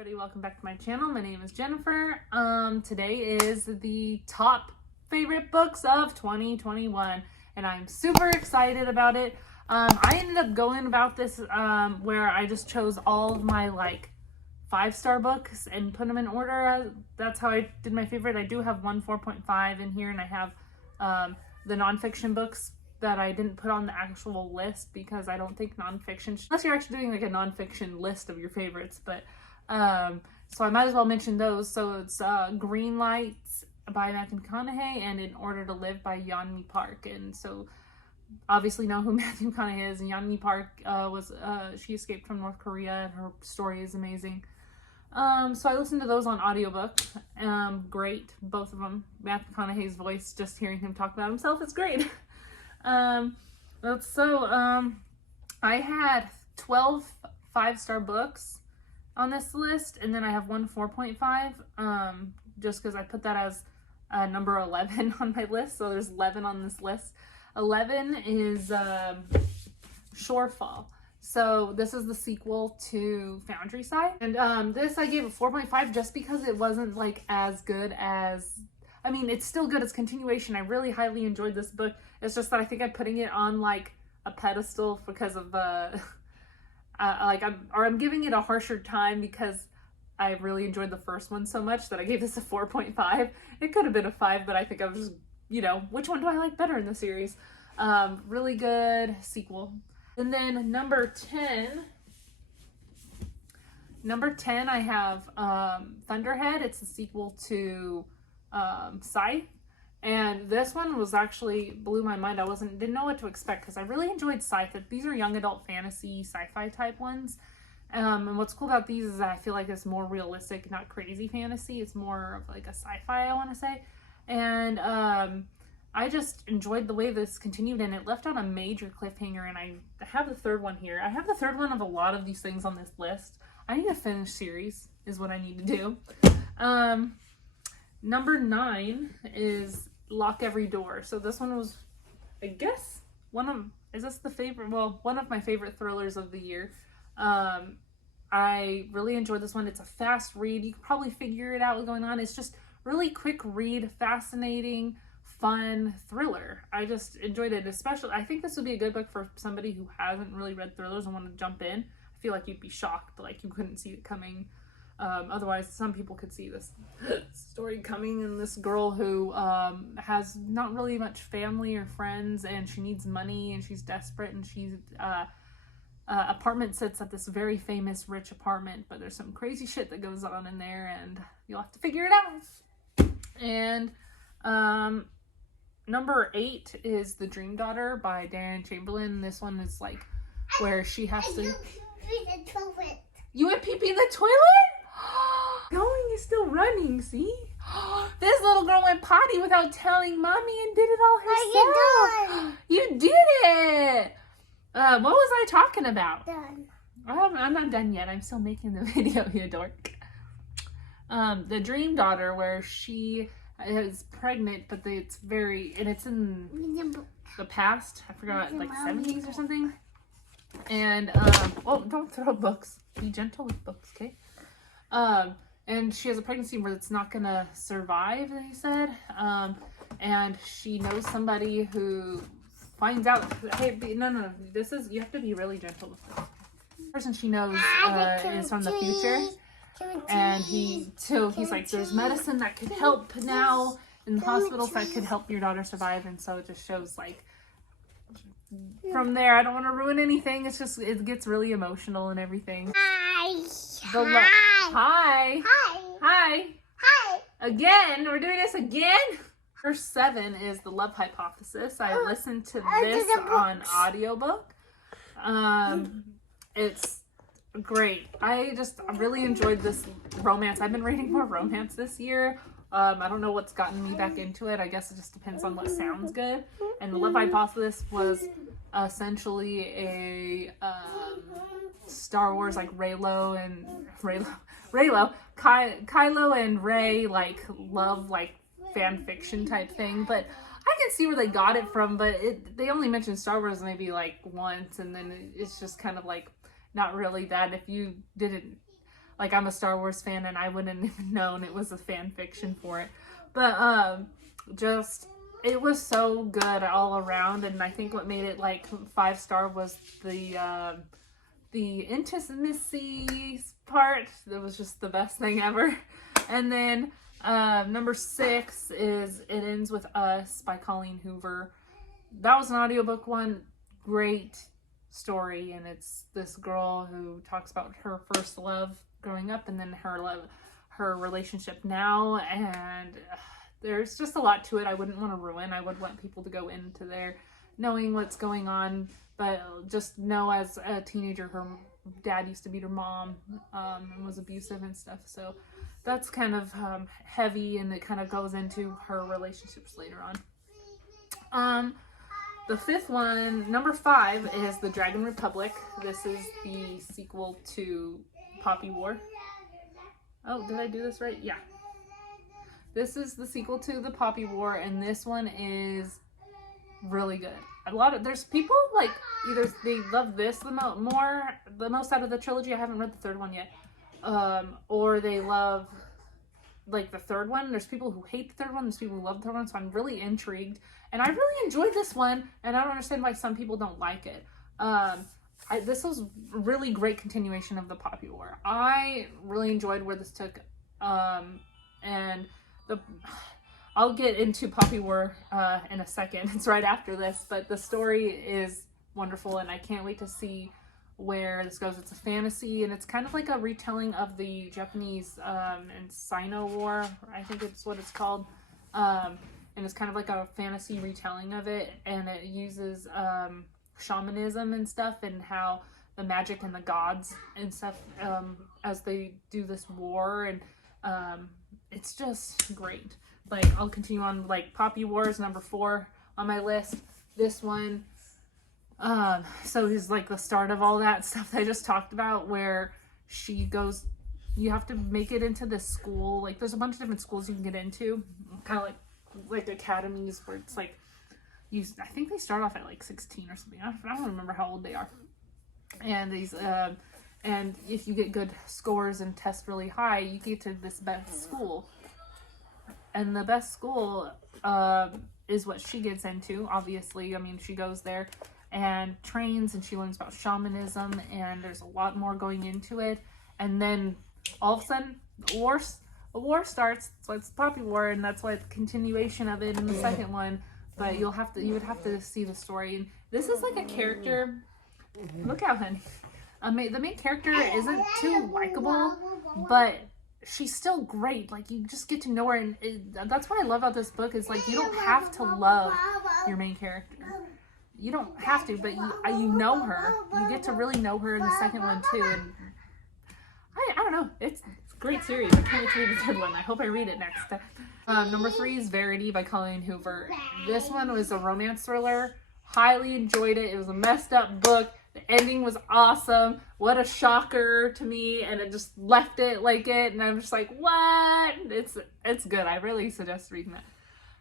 everybody, welcome back to my channel. My name is Jennifer. Today is the top favorite books of 2021 and I'm super excited about it. I ended up going about this where I just chose all of my like 5-star books and put them in order. That's how I did my favorite. I do have one 4.5 in here, and I have the nonfiction books that I didn't put on the actual list because I don't think nonfiction, unless you're actually doing like a nonfiction list of your favorites, but so I might as well mention those. So it's Green Lights by Matthew McConaughey and In Order to Live by Yeonmi Park. And so obviously know who Matthew McConaughey is, and Yeonmi Park she escaped from North Korea and her story is amazing. So I listened to those on audiobook. Great, both of them. Matthew McConaughey's voice, just hearing him talk about himself is great. I had 12 5-star books on this list, and then I have one 4.5, just because I put that as number 11 on my list, so there's 11 on this list. 11 is Shorefall. So this is the sequel to Foundry Side, and this I gave a 4.5 just because it wasn't like as good as, I mean, it's still good as continuation. I really highly enjoyed this book. It's just that I think I'm putting it on like a pedestal because of I'm giving it a harsher time because I really enjoyed the first one so much that I gave this a 4.5. It could have been a 5, but I think I was just, which one do I like better in the series? Really good sequel. And then number 10 I have Thunderhead. It's the sequel to Scythe. And this one was actually blew my mind. I didn't know what to expect because I really enjoyed Scythe. These are young adult fantasy sci-fi type ones. And what's cool about these is that I feel like it's more realistic, not crazy fantasy. It's more of like a sci-fi, I want to say. And I just enjoyed the way this continued, and it left on a major cliffhanger. And I have the third one here. I have the third one of a lot of these things on this list. I need to finish series is what I need to do. Number 9 is Lock Every Door. So this one was, I guess, one of my favorite thrillers of the year. I really enjoyed this one. It's a fast read. You can probably figure it out what's going on. It's just really quick read, fascinating, fun thriller. I just enjoyed it. Especially, I think this would be a good book for somebody who hasn't really read thrillers and want to jump in. I feel like you'd be shocked, like you couldn't see it coming. Otherwise, some people could see this story coming, and this girl who has not really much family or friends, and she needs money, and she's desperate, and she's apartment sits at this very famous rich apartment, but there's some crazy shit that goes on in there, and you'll have to figure it out. And number 8 is The Dream Daughter by Diane Chamberlain. This one is like where she has to. You went pee-pee in the toilet? Going is still running, see? This little girl went potty without telling mommy and did it all herself. You did it! What was I talking about? Done. I'm not done yet. I'm still making the video, you dork. The Dream Daughter, where she is pregnant, but it's in the past. I forgot, like 70s or something. And, don't throw books. Be gentle with books, okay? And she has a pregnancy where it's not gonna survive, they said. And she knows somebody who finds out, hey, no, you have to be really gentle with this. The person she knows is from the future. And he's like, there's medicine that could help now in the hospitals that could help your daughter survive. And so it just shows like, from there, I don't want to ruin anything. It's just, it gets really emotional and everything. Hi. Again, we're doing this again. Verse 7 is The Love Hypothesis. I listened to this on audiobook. It's great. I really enjoyed this romance. I've been reading more romance this year. I don't know what's gotten me back into it. I guess it just depends on what sounds good. And The Love Hypothesis was essentially a Star Wars, like Kylo and Rey like love like fan fiction type thing. But I can see where they got it from. But they only mentioned Star Wars maybe like once, and then it's just kind of like not really that. If you didn't like I'm a Star Wars fan and I wouldn't even known it was a fan fiction for it. But just it was so good all around, and I think what made it like 5-star was the intimacy part. That was just the best thing ever. And then number 6 is It Ends With Us by Colleen Hoover. That was an audiobook one. Great story, and it's this girl who talks about her first love growing up and then her relationship now, and there's just a lot to it. I wouldn't want to ruin. I would want people to go into there knowing what's going on, but just know as a teenager her dad used to beat her mom and was abusive and stuff, so that's kind of heavy, and it kind of goes into her relationships later on. The 5th one, number 5, is The Dragon Republic. This is the sequel to Poppy War. Oh, did I do this right? Yeah. This is the sequel to the Poppy War, and this one is really good. There's people like either they love this the most out of the trilogy. I haven't read the 3rd one yet. Or they love like the 3rd one. There's people who hate the 3rd one. There's people who love the 3rd one. So I'm really intrigued, and I really enjoyed this one. And I don't understand why some people don't like it. This was a really great continuation of the Poppy War. I really enjoyed where this took. And I'll get into Poppy War in a second. It's right after this, but the story is wonderful, and I can't wait to see where this goes. It's a fantasy, and it's kind of like a retelling of the Japanese and Sino War, I think it's what it's called. And it's kind of like a fantasy retelling of it, and it uses shamanism and stuff, and how the magic and the gods and stuff as they do this war, and it's just great. Like, I'll continue on. Like, Poppy War is number 4 on my list. This one so is like the start of all that stuff that I just talked about, where she goes, you have to make it into this school. Like, there's a bunch of different schools you can get into, kind of like academies, where it's like I think they start off at like 16 or something. I don't remember how old they are. And these and if you get good scores and test really high, you get to this best school. And the best school is what she gets into, obviously. I mean, she goes there and trains, and she learns about shamanism, and there's a lot more going into it. And then all of a sudden, a war starts. So it's Poppy War, and that's why it's a continuation of it in the 2nd one. But you would have to see the story. And this is like a character. Look out, honey. The main character isn't too likable, but she's still great. Like, you just get to know her, and that's what I love about this book, is like, you don't have to love your main character. You don't have to, but you know her. You get to really know her in the 2nd one too, and I don't know. It's a great series. I can't wait to read the 3rd one. I hope I read it next. Number 3 is Verity by Colleen Hoover. This one was a romance thriller. Highly enjoyed it. It was a messed up book. The ending was awesome. What a shocker to me, and it just left it like it, and I'm just like, what? It's good. I really suggest reading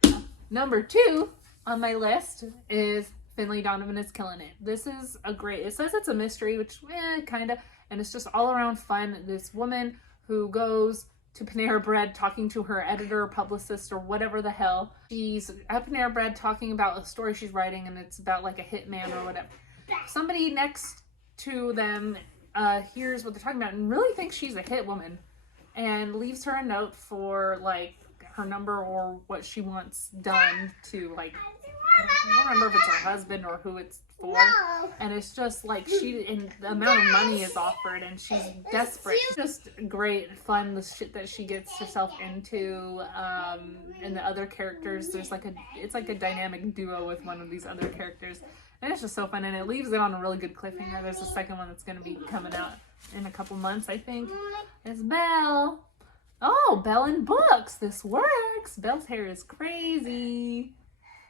that. Number 2 on my list is Finley Donovan Is Killing It. This is it says it's a mystery, which kind of, and it's just all around fun. This woman who goes to Panera Bread talking to her editor or publicist or whatever the hell. She's at Panera Bread talking about a story she's writing, and it's about like a hitman or whatever. Somebody next to them hears what they're talking about and really thinks she's a hit woman, and leaves her a note for like her number or what she wants done to, like, I don't remember if it's her husband or who it's for. And it's just like and the amount of money is offered, and she's desperate. It's just great fun, the shit that she gets herself into. And the other characters, it's like a dynamic duo with one of these other characters. And it's just so fun, and it leaves it on a really good cliffhanger. There's a 2nd one that's going to be coming out in a couple months, I think. It's Belle. Oh, Belle in books. This works. Belle's hair is crazy.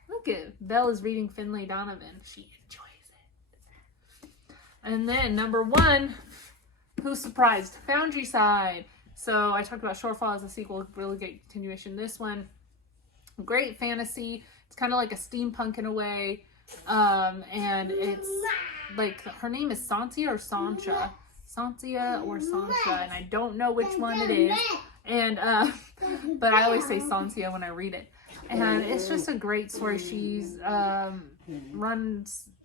Look at Belle is reading Finley Donovan. She enjoys it. And then number 1, who's surprised? Foundry Side. So I talked about Shortfall as a sequel, really great continuation. This one, great fantasy. It's kind of like a steampunk in a way. And it's like, her name is Santia or Sancha. Sansia or Sansa, and I don't know which one it is. And but I always say Sansia when I read it. And it's just a great story. She's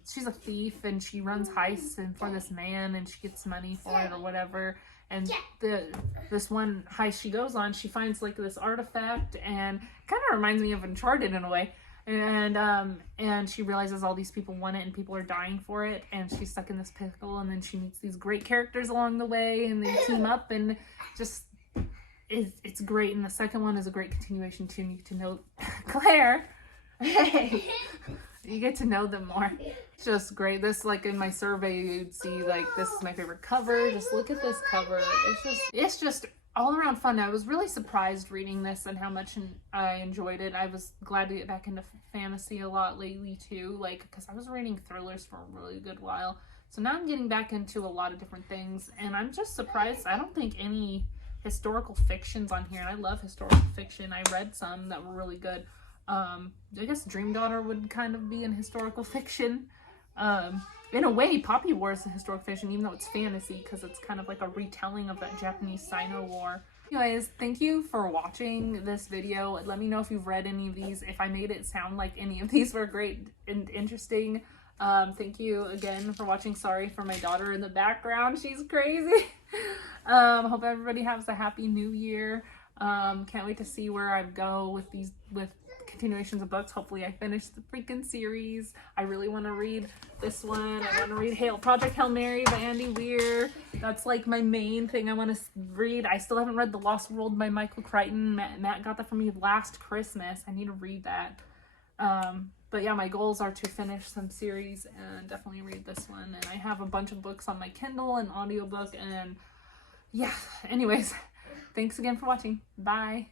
she's a thief, and she runs heists and for this man, and she gets money for it or whatever. And this one heist she goes on, she finds like this artifact, and kind of reminds me of Uncharted in a way. And she realizes all these people want it, and people are dying for it, and she's stuck in this pickle. And then she meets these great characters along the way, and they team up, and just it's great. And the second one is a great continuation too. You get to know Claire. Hey, you get to know them more. It's just great. This, like in my survey, you'd see like this is my favorite cover. Just look at this cover. It's just all around fun. I was really surprised reading this and how much I enjoyed it. I was glad to get back into fantasy a lot lately too, like because I was reading thrillers for a really good while. So now I'm getting back into a lot of different things, and I'm just surprised. I don't think any historical fiction's on here, and I love historical fiction. I read some that were really good. I guess Dream Daughter would kind of be in historical fiction. In a way, Poppy War is a historical fiction, even though it's fantasy, because it's kind of like a retelling of that Japanese Sino War. Anyways, thank you for watching this video. Let me know if you've read any of these, if I made it sound like any of these were great and interesting. Thank you again for watching. Sorry for my daughter in the background. She's crazy. Hope everybody has a happy new year. Can't wait to see where I go with continuations of books. Hopefully I finish the freaking series. I really want to read this one. I want to read Project Hail Mary by Andy Weir. That's like my main thing I want to read. I still haven't read The Lost World by Michael Crichton. Matt got that for me last Christmas. I need to read that. But yeah, my goals are to finish some series and definitely read this one. And I have a bunch of books on my Kindle and audiobook, and yeah, anyways, thanks again for watching. Bye.